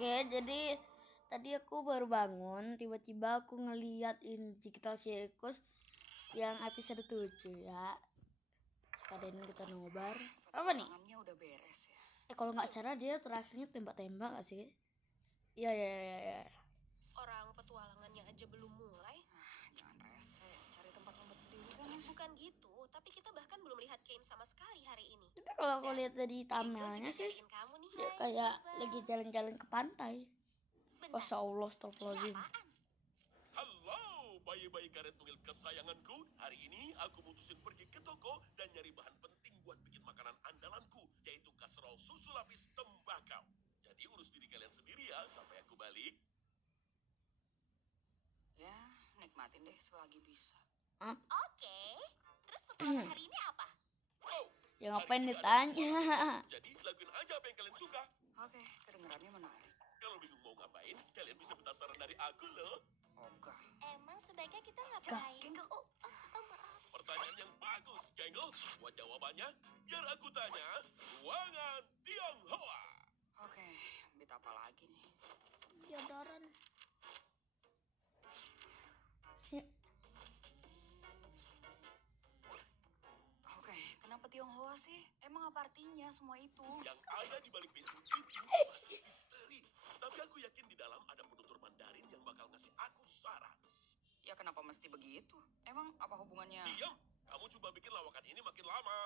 Oke, jadi tadi aku baru bangun, tiba-tiba aku ngeliat ini Digital Circus yang episode 7 ya. Sekalian kita nobar. Apa nih? Tangannya udah beres ya. Kalau nggak salah dia terakhirnya tembak-tembak nggak sih? Iya. Orang petualangannya aja belum mulai. Jangan rese, cari tempat ngumpet sendiri sana. Bukan gitu, tapi kita bahkan belum lihat Kane sama sekali hari ini. Tapi kalau aku lihat dari Gue thumbnailnya juga sih, nyariin kamu nih. dia kayak lagi jalan-jalan ke pantai. Bentar, Masya Allah, ini astagfirullahaladzim. apaan? Halo, bayi-bayi karet mungil kesayanganku. Hari ini aku mutusin pergi ke toko dan nyari bahan penting buat bikin makanan andalanku, yaitu kaserol susu lapis tembakau. Jadi urus diri kalian sendiri ya sampai aku balik. Ya, nikmatin deh selagi bisa. Oke, terus petualangan hari ini apa? Oh, Ya ngapain ditanya? jadi lakuin aja apa yang kalian suka. Oke, kedengarannya menarik. Kalau bingung mau ngapain, kalian bisa minta saran dari aku loh. Oke. Emang sebaiknya kita ngapain? Genggel. Maaf. Pertanyaan yang bagus, Genggel. Buat jawabannya, biar aku tanya. Ruangan Tionghoa. Oke, bit apa lagi nih? Deodoran. Oke, kenapa Tionghoa sih? Emang apa artinya semua itu? Yang ada di balik pintu itu masih misteri. Tapi aku yakin di dalam ada penutur Mandarin yang bakal ngasih aku saran. Ya kenapa mesti begitu? Emang apa hubungannya? Diam, kamu coba bikin lawakan ini makin lama.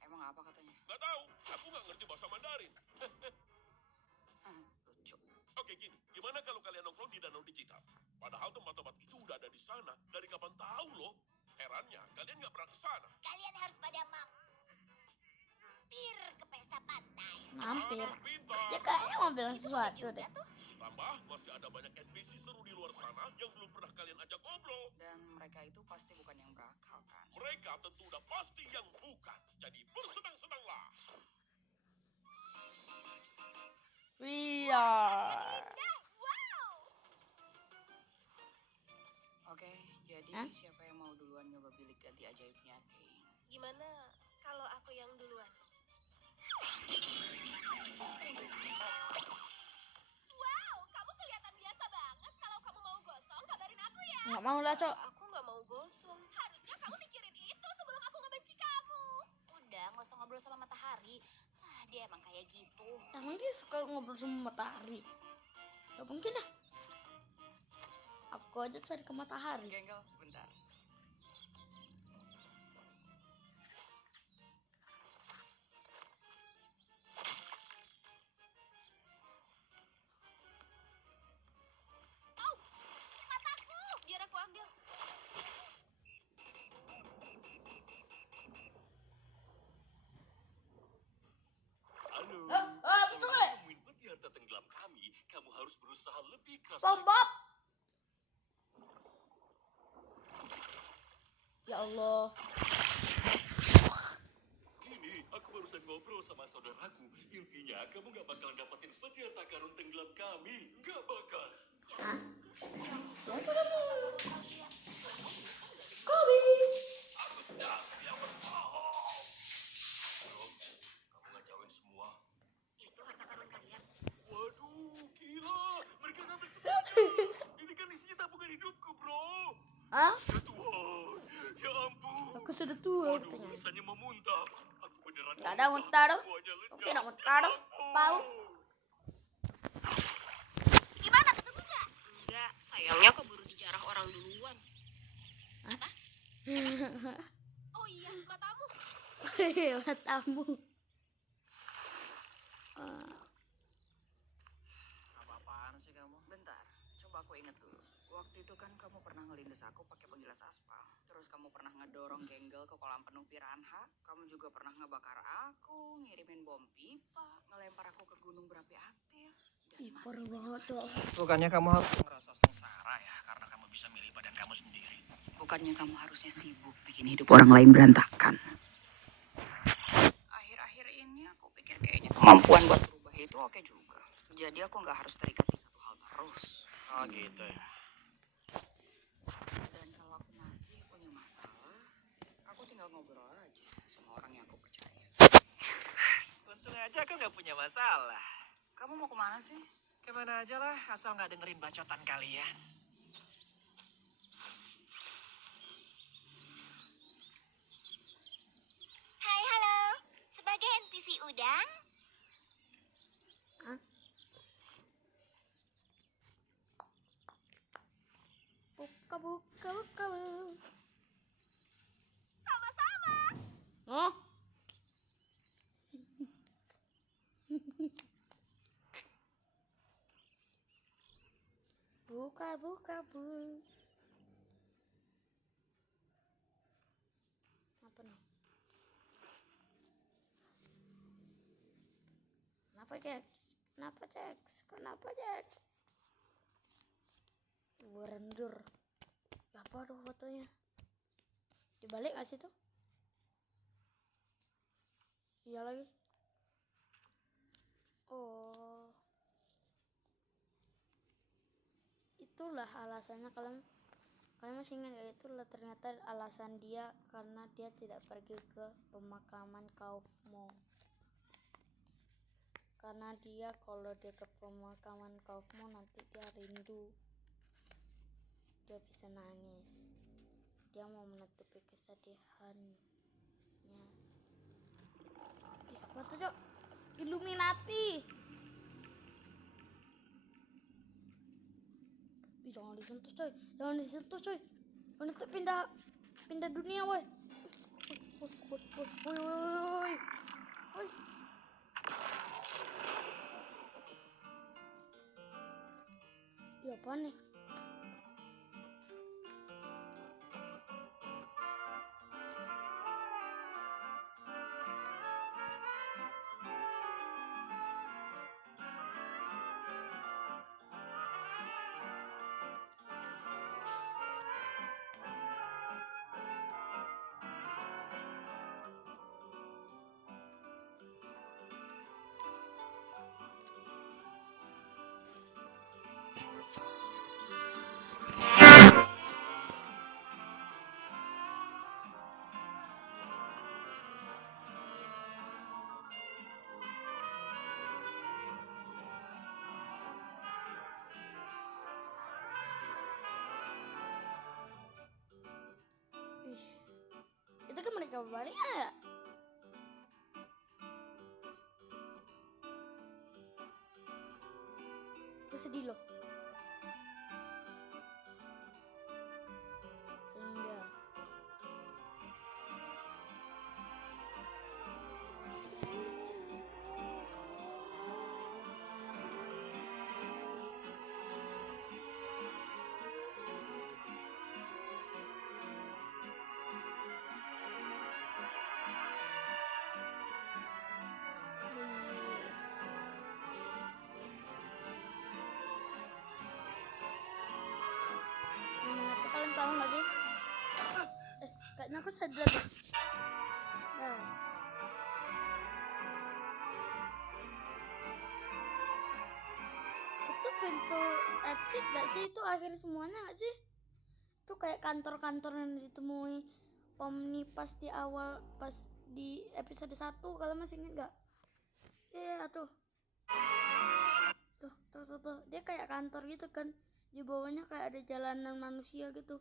Emang apa katanya? Gak tahu, aku gak ngerti bahasa Mandarin. Lucu. Oke gini, gimana kalau kalian nongkrong di danau digital? Padahal tempat-tempat itu udah ada di sana. Dari kapan tahu loh? Herannya, kalian gak pernah ke sana. Kalian harus pada mampir ke pesta pantai. Mampir. Anak pintar. Ya kayaknya mau bilang sesuatu deh. Ditambah, masih ada banyak NPC seru di luar sana yang belum pernah kalian ajak ngobrol. Dan mereka itu pasti bukan yang berakal kan? Mereka tentu udah pasti yang bukan. Jadi bersenang-senanglah. Iya. Wow. Oke, jadi siapa yang mau duluan nyoba bilik ganti ajaibnya, Kane? Gimana kalau aku yang duluan? Wow, kamu kelihatan biasa banget. Kalau kamu mau gosong, kabarin aku ya. Nggak mau lah, Cok. Aku nggak mau gosong. Harusnya kamu mikirin itu sebelum aku ngebenci kamu. Udah, nggak usah ngobrol sama matahari. Dia emang kayak gitu. Emang dia suka ngobrol sama matahari? Gak mungkin lah. Aku aja cari ke matahari. Genggel, bentar. Oh, mataku. Biar aku ambil. Halo. betul, Kalau kamu nemuin peti harta tenggelam kami, kamu harus berusaha lebih keras lagi. Tombak. Ya Allah. Gini, aku barusan ngobrol sama saudaraku. Intinya, kamu gak bakalan dapetin peti harta karun tenggelam kami. Gak bakal. Siapa kamu? Kobi. Kamu ngacauin semua. Itu harta karun kalian. Waduh, gila. Mereka ngambil semua. Ini kan isinya tabungan hidupku, bro. Hah? Ya Tuhan. Ya ampun. Aku sudah tua Aduh, katanya. rasanya mau muntah. Aku beneran Gak ada muntah dong. Semuanya lenyap. Tidak muntah dong. Bau. Gimana, ketemu nggak? Enggak, sayangnya keburu dijarah orang duluan. Apa? Oh iya, matamu. Matamu. Apa-apaan sih kamu? Bentar, coba aku inget dulu. Waktu itu kan kamu pernah ngelindes aku pakai penggilas aspal. Terus kamu pernah ngedorong Genggel ke kolam penuh piranha. Kamu juga pernah ngebakar aku, ngirimin bom pipa, ngelempar aku ke gunung berapi aktif. Dan Parah banget, Cok. bukannya kamu harus ngerasa sengsara ya karena kamu bisa milih badan kamu sendiri. Bukannya kamu harusnya sibuk bikin hidup orang lain berantakan. Akhir-akhir ini aku pikir kayaknya kemampuan buat berubah itu oke juga. Jadi aku nggak harus terikat di satu hal terus. Oh gitu ya. Dan kalau aku masih punya masalah, aku tinggal ngobrol aja sama orang yang aku percaya. aja aku nggak punya masalah. Kamu mau kemana sih? Kemana aja lah, asal nggak dengerin bacotan kalian. Hai, halo. Sebagai NPC udang, Buka buka buka. sama-sama. Oh. Buka buka bu. Apa nih? Kenapa Jax? Kenapa Jax? Kenapa Jax? Berendur. Apa tuh fotonya? Dibalik gak sih tuh? Iya lagi. Oh. Itulah alasannya kalian masih ingat ya, itulah ternyata alasan dia karena dia tidak pergi ke pemakaman Kaufmo. Karena dia kalau dia ke pemakaman Kaufmo nanti dia rindu. Dia bisa nangis. Dia mau menutupi kesedihannya. Apa tuh, Cok? Illuminati. Ih, jangan disentuh coy. Nanti pindah dunia woi. Woi. Iya apa nih? Ih, itu kan mereka balik ya? Gue sedih loh. Dia. Tapi kalian tahu nggak sih? Kayaknya aku sadar deh. Itu pintu exit gak sih? Itu akhir semuanya gak sih? Itu kayak kantor-kantor yang ditemui Omnipas di awal pas di episode 1. Kalian masih ingat gak? Iya tuh. Tuh. Dia kayak kantor gitu kan. Di bawahnya kayak ada jalanan manusia gitu.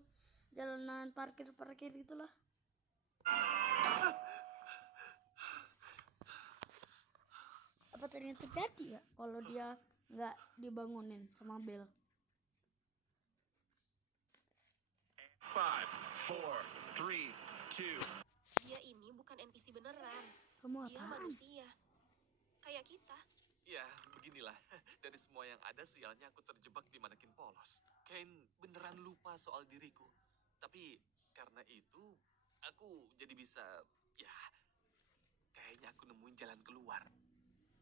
Jalanan parkir gitulah. Apa ternyata terjadi ya kalau dia nggak dibangunin sama Bel? 5, 4, 3, 2. Dia ini bukan NPC beneran. Kamu Dia apaan? manusia. Kayak kita. Ya, beginilah. Dari semua yang ada, sialnya aku terjebak di manekin polos. Kane beneran lupa soal diriku. Tapi karena itu, aku jadi bisa, ya, kayaknya aku nemuin jalan keluar.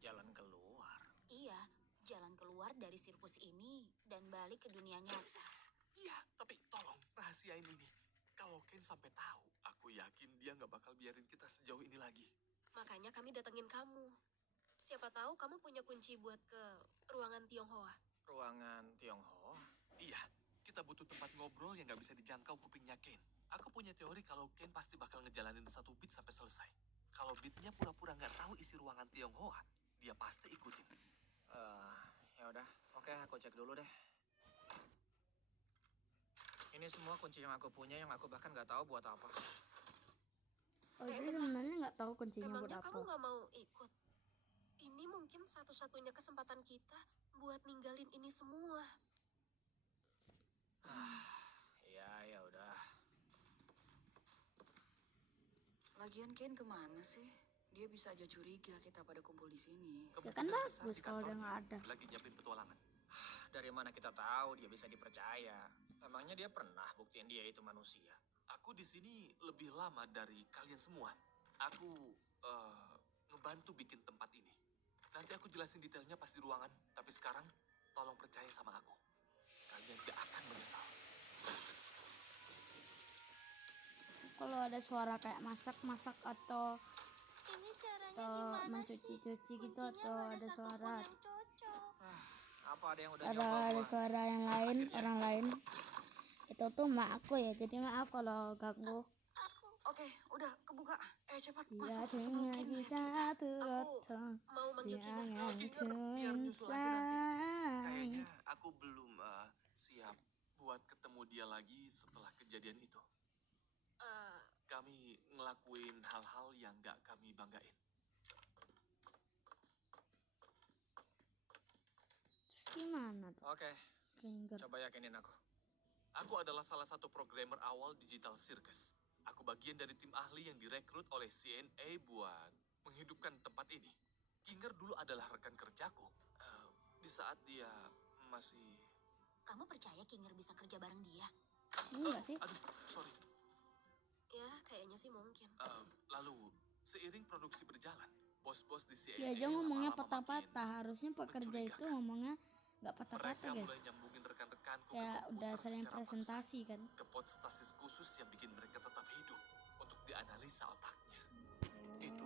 Jalan keluar. Iya, jalan keluar dari sirkus ini dan balik ke dunia nyata. Iya, tapi tolong rahasiain ini. Kalau Kane sampai tahu, aku yakin dia nggak bakal biarin kita sejauh ini lagi. Makanya kami datengin kamu. Siapa tahu kamu punya kunci buat ke ruangan Tionghoa. Ruangan Tionghoa? Iya, kita butuh tempat ngobrol yang nggak bisa dijangkau kupingnya Kane. Aku punya teori kalau Kane pasti bakal ngejalanin satu beat sampai selesai. Kalau beatnya pura-pura nggak tahu isi ruangan Tionghoa, dia pasti ikutin. Ya udah, oke aku cek dulu deh. Ini semua kunci yang aku punya yang aku bahkan nggak tahu buat apa. Oh, dia sebenarnya nggak tahu kuncinya buat Emangnya apa. kamu nggak mau ikut? Ini mungkin satu-satunya kesempatan kita buat ninggalin ini semua. Ya udah. Lagian Ken kemana sih? Dia bisa aja curiga kita pada kumpul di sini. Ya kan Kemungkinan besar bagus di kalau dia kantornya nggak ada. lagi nyiapin petualangan. Dari mana kita tahu dia bisa dipercaya? Emangnya dia pernah buktiin dia itu manusia? Aku di sini lebih lama dari kalian semua. Aku ngebantu bikin tempat ini. Nanti aku jelasin detailnya pas di ruangan. Tapi sekarang, tolong percaya sama aku. Kalian gak akan menyesal. Kalau ada suara kayak masak-masak atau Ini caranya gimana sih? mencuci-cuci gitu, Kuncinya atau nggak ada satupun suara yang cocok. Apa ada yang udah ada nyoba ada gua? suara yang lain, orang lain, itu tuh mak aku ya, jadi maaf kalau ganggu. Oke, udah kebuka. Cepat Ya masuk sebelum hanya Ken lihat bisa kita. turut Mau manggil Kinger. Biar nyusul aja nanti. Kayaknya aku belum siap buat ketemu dia lagi setelah kejadian itu. Kami ngelakuin hal-hal yang gak kami banggain. Terus gimana dong? Oke, Kinger? coba yakinin aku. Aku adalah salah satu programmer awal Digital Circus. Aku bagian dari tim ahli yang direkrut oleh CNA buat menghidupkan tempat ini. Kinger dulu adalah rekan kerjaku. Di saat dia masih... Kamu percaya Kinger bisa kerja bareng dia? Enggak sih. Aduh, sorry. Ya, kayaknya sih mungkin. Lalu, seiring produksi berjalan, bos-bos di CNA Dia aja ngomongnya lama-lama patah-patah. Harusnya pekerja itu mencurigakan. ngomongnya nggak Mereka patah-patah guys. mulai nyambungin rekan-rekanku ke Kayak komputer udah sering secara paksa. presentasi kan. Ke pod stasis khusus yang bikin mereka tetap hidup untuk dianalisa otaknya. Itu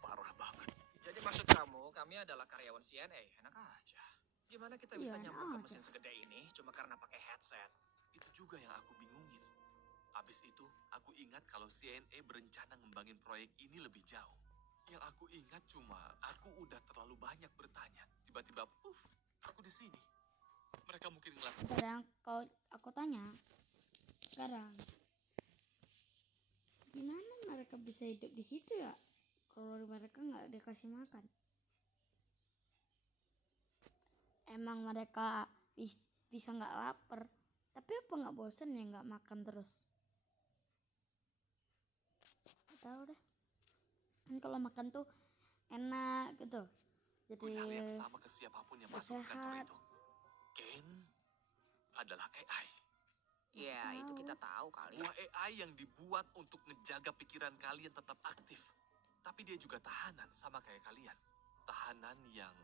parah banget. Jadi maksud kamu, kami adalah karyawan CNA? Enak aja. Gimana kita bisa Iya, nyambung ke enak mesin aja. segede ini cuma karena pakai headset? Itu juga yang aku bingungin. Abis itu, aku ingat kalau CNA berencana ngembangin proyek ini lebih jauh. Yang aku ingat cuma aku udah terlalu banyak bertanya. Tiba-tiba, puff, aku di sini. Mereka mungkin ngelakuin Sekarang aku tanya, sekarang gimana mereka bisa hidup di situ ya? Kalau mereka nggak dikasih makan, emang mereka bisa nggak lapar? Tapi apa nggak bosan ya nggak makan terus? Nggak tahu deh. Kan kalau makan tuh enak gitu. Jadi Punya hal yang sama ke siapapun yang masuk ke kantor sehat. itu. Ken adalah AI. Ya, itu kita tahu kali. Sebuah AI yang dibuat untuk ngejaga pikiran kalian tetap aktif. Tapi dia juga tahanan sama kayak kalian. Tahanan yang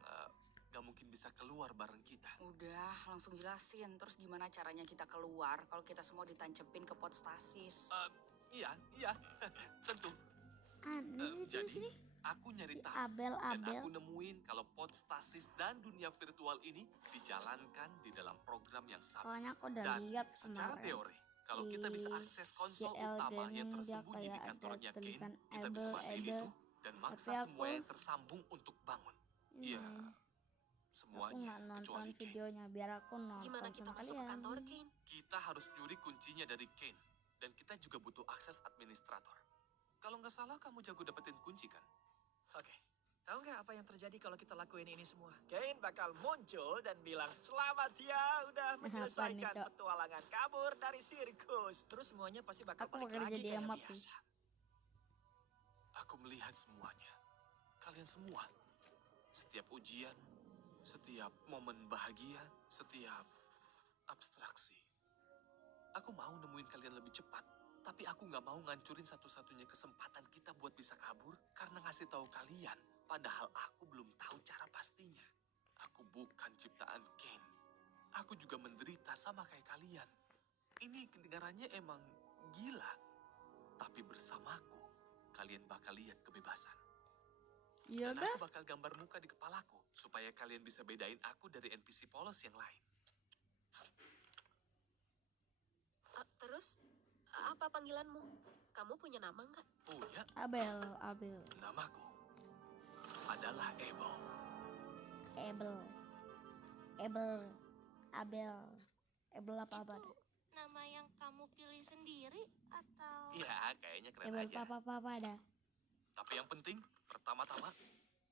gak mungkin bisa keluar bareng kita. Udah, langsung jelasin. Terus gimana caranya kita keluar kalau kita semua ditancepin ke pot stasis? Iya, tentu. Aneh sih Jadi, sini. aku nyari Si tahu. Abel Dan aku nemuin kalau pod stasis dan dunia virtual ini dijalankan di dalam program yang sama. Soalnya aku udah Dan lihat secara kemarin teori, kalau di kita bisa akses konsol GL utama yang Gaming dia tersembunyi di kayak ada kantornya Kane, tulisan kita bisa Abel, pastiin Abel. itu dan maksa Tapi semua aku- yang tersambung untuk bangun. Iya, Aku semuanya nggak nonton kecuali Kane. videonya, biar aku nonton Gimana kita sama masuk ke kalian. kantor, Kane? Kita harus nyuri kuncinya dari Kane. Dan kita juga butuh akses administrator. Kalau nggak salah kamu jago dapetin kunci kan? Oke, tahu nggak apa yang terjadi kalau kita lakuin ini semua? Kane bakal muncul dan bilang, selamat ya, udah menyelesaikan Cok? petualangan kabur dari sirkus. Terus semuanya pasti bakal Aku balik bakal lagi jadi kayak emot sih. biasa. Aku melihat semuanya. Kalian semua. Setiap ujian, setiap momen bahagia, setiap abstraksi. Aku mau nemuin kalian lebih cepat. Tapi aku gak mau ngancurin satu-satunya kesempatan kita buat bisa kabur karena ngasih tahu kalian. Padahal aku belum tahu cara pastinya. Aku bukan ciptaan Kane. Aku juga menderita sama kayak kalian. Ini kedengarannya emang gila. Tapi bersamaku, kalian bakal lihat kebebasan. Iya Dan dah. aku bakal gambar muka di kepalaku supaya kalian bisa bedain aku dari NPC polos yang lain. Terus, apa panggilanmu? Kamu punya nama nggak? Punya Abel. namaku. Ada adalah Abel. Abel apa Itu nama yang kamu pilih sendiri atau? Ya, kayaknya keren Abel aja. apa ada. Tapi yang penting, pertama-tama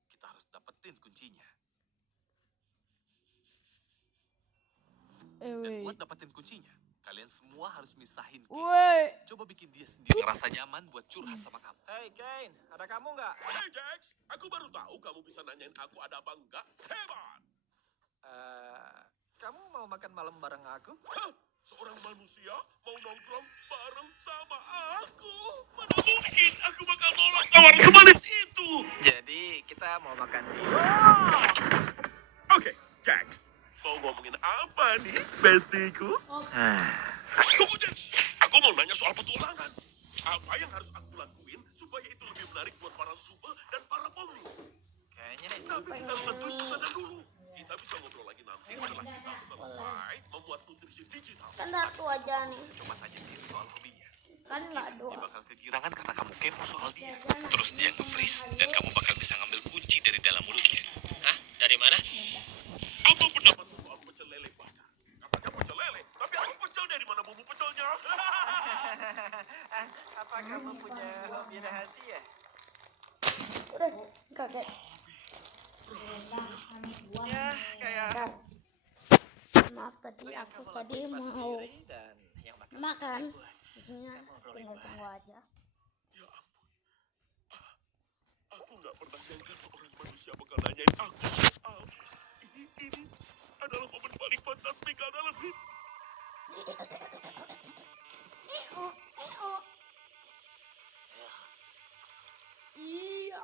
kita harus dapetin kuncinya. Dan buat dapetin kuncinya, kalian semua harus misahin Kane. Woi, Coba bikin dia sendiri ngerasa nyaman buat curhat sama kamu. Hey Kane, ada kamu nggak? Hey Jax, aku baru tahu kamu bisa nanyain aku ada apa enggak. Hebat! Kamu mau makan malam bareng aku? Hah? Seorang manusia mau nongkrong bareng sama aku? Mana mungkin aku bakal nolak tawaran semanis itu? Jadi kita mau makan. Oke, Jax. Mau ngomongin apa nih, bestiku? Tunggu, Jax. Aku mau nanya soal petualangan. Apa yang harus aku lakuin supaya itu lebih menarik buat para super dan para pemilih? Kayaknya itu. Tapi kita harus sadar dulu. Kita bisa ngobrol lagi nanti setelah kita selesai membuat nutrisi digital. kan satu aja nih. Coba tanya dia soal hobinya. Kan nggak Dia dua. bakal kegirangan karena kamu kepo soal dia. Terus dia nge-freeze dan kamu bakal bisa ngambil kunci dari dalam mulutnya. Hah? Dari mana? Apa pendapatmu soal pecel lele bakar? Katanya pecel lele, tapi aku pecel dari mana bumbu pecelnya? Apa kamu punya hobi rahasia? Udah, kaget. Ya, kayak Bentar. Maaf tadi aku kamu tadi lakuin pas mau sendiri dan yang bakal makan. buat. Maksudnya tinggal tunggu aja. Ya ampun. Aku nggak pernah nyangka seorang manusia bakal nanyain aku soal ini adalah momen paling fantastikal dalam hidup. Iya.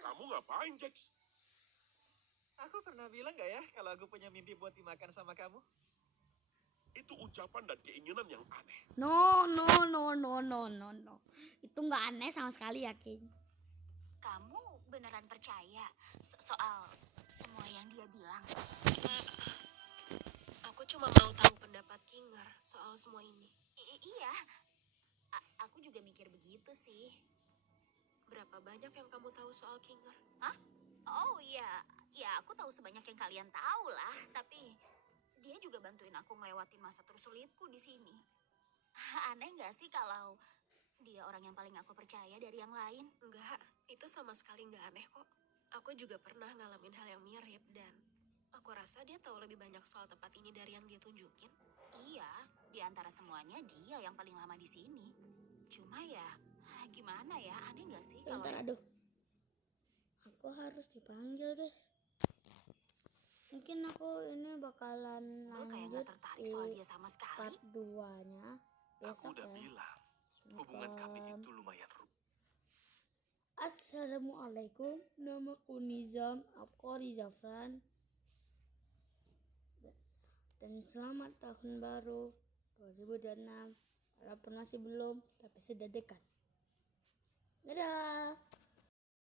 Kamu ngapain, Jax? Aku pernah bilang gak ya kalau aku punya mimpi buat dimakan sama kamu? Itu ucapan dan keinginan yang aneh. No. Itu nggak aneh sama sekali ya, King. Kamu beneran percaya soal semua yang dia bilang? Aku cuma mau tahu pendapat Kinger soal semua ini. Iya, aku juga mikir begitu sih. Berapa banyak yang kamu tahu soal Kinger? Hah? Oh iya, ya aku tahu sebanyak yang kalian tahu lah. Tapi dia juga bantuin aku ngelewatin masa tersulitku di sini. Aneh nggak sih kalau dia orang yang paling aku percaya dari yang lain? Enggak, itu sama sekali nggak aneh kok. Aku juga pernah ngalamin hal yang mirip dan aku rasa dia tahu lebih banyak soal tempat ini dari yang dia tunjukin. Iya, di antara semuanya dia yang paling lama di sini. Cuma ya, gimana ya? Aneh nggak sih kalau Bentar, aduh. Aku harus dipanggil, guys. Mungkin aku ini bakalan gue kayak lanjut nggak tertarik soal dia sama sekali. part 2-nya Aku besok udah ya. bilang, hubungan kami itu lumayan rumit. Assalamualaikum, namaku Nizam Afqari Zafran. Dan selamat tahun baru 2026. Walaupun masih belum, tapi sudah dekat. Dadah.